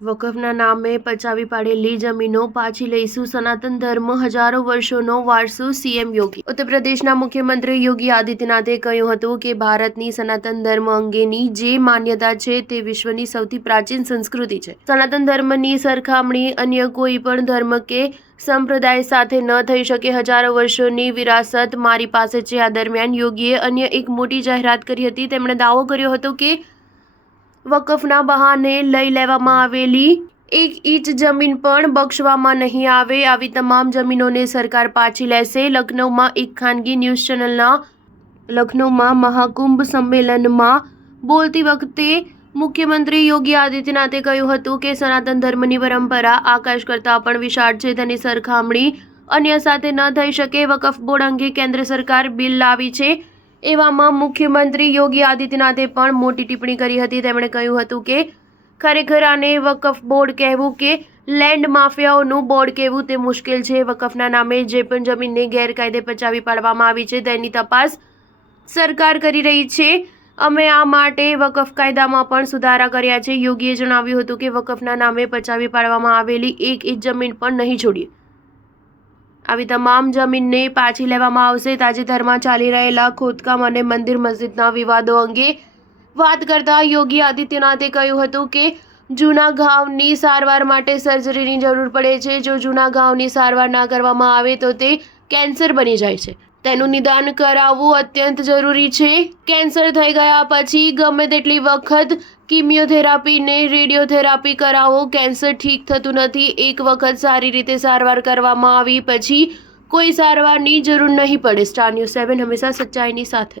વકફના નામે પચાવી પાડેલી જમીનો પાછી લઈશું, સનાતન ધર્મ હજારો વર્ષોનો વારસો, સીએમ યોગી। ઉત્તર પ્રદેશના મુખ્યમંત્રી યોગી આદિત્યનાથે કહ્યું હતું કે ભારતની સનાતન ધર્મ અંગેની જે માન્યતા છે તે વિશ્વની સૌથી પ્રાચીન સંસ્કૃતિ છે। સનાતન ધર્મની સરખામણી અન્ય કોઈ પણ ધર્મ કે સંપ્રદાય સાથે ન થઈ શકે। હજારો વર્ષોની વિરાસત મારી પાસે છે। આ દરમિયાન યોગીએ અન્ય એક મોટી જાહેરાત કરી હતી। તેમણે દાવો કર્યો હતો કે વકફના બહાને લઈ લેવામાં આવેલી એક ઇંચ જમીન પણ બક્ષવામાં નહીં આવે। આવી તમામ જમીનોને સરકાર પાછી લેશે। લખનૌમાં એક ખાનગી ન્યૂઝ ચેનલના લખનૌમાં મહાકુંભ સંમેલનમાં બોલતી વખતે મુખ્યમંત્રી યોગી આદિત્યનાથે કહ્યું હતું કે સનાતન ધર્મની પરંપરા આકાશ કરતાં પણ વિશાળ છે। તેની સરખામણી અન્ય સાથે ન થઈ શકે। વકફ બોર્ડ અંગે કેન્દ્ર સરકાર બિલ લાવી છે। એવામાં મુખ્યમંત્રી યોગી આદિત્યનાથે પણ મોટી ટિપ્પણી કરી હતી। તેમણે કહ્યું હતું કે ખરેખર આને વકફ બોર્ડ કહેવું કે લેન્ડ માફિયાઓનું બોર્ડ કહેવું તે મુશ્કેલ છે। વકફના નામે જે પણ જમીનને ગેરકાયદે પચાવી પાડવામાં આવી છે તેની તપાસ સરકાર કરી રહી છે। અમે આ માટે વકફ કાયદામાં પણ સુધારા કર્યા છે। યોગીએ જણાવ્યું હતું કે વકફના નામે પચાવી પાડવામાં આવેલી એક ઇંચ જમીન પણ નહીં છોડીએ। આવી તમામ જમીનને પાછી લેવામાં આવશે। તાજેતરમાં ચાલી રહેલા ખોદકામ અને મંદિર મસ્જિદના વિવાદો અંગે વાત કરતા યોગી આદિત્યનાથે કહ્યું હતું કે જૂના ઘાવની સારવાર માટે સર્જરીની જરૂર પડે છે। જો જૂના ઘાવની સારવાર ના કરવામાં આવે તો તે કેન્સર બની જાય છે। તેનું નિદાન કરાવવું અત્યંત જરૂરી છે। કેન્સર થઈ ગયા પછી ગમે તેટલી વખત કિમિયોથેરાપી ને રેડિયોથેરાપી કરાવો, કેન્સર ઠીક થતું નથી। એક વખત સારી રીતે સારવાર કરવામાં આવી પછી કોઈ સારવારની જરૂર નહીં પડે। સ્ટાર ન્યૂઝ 7 હંમેશા સચ્ચાઈની સાથે।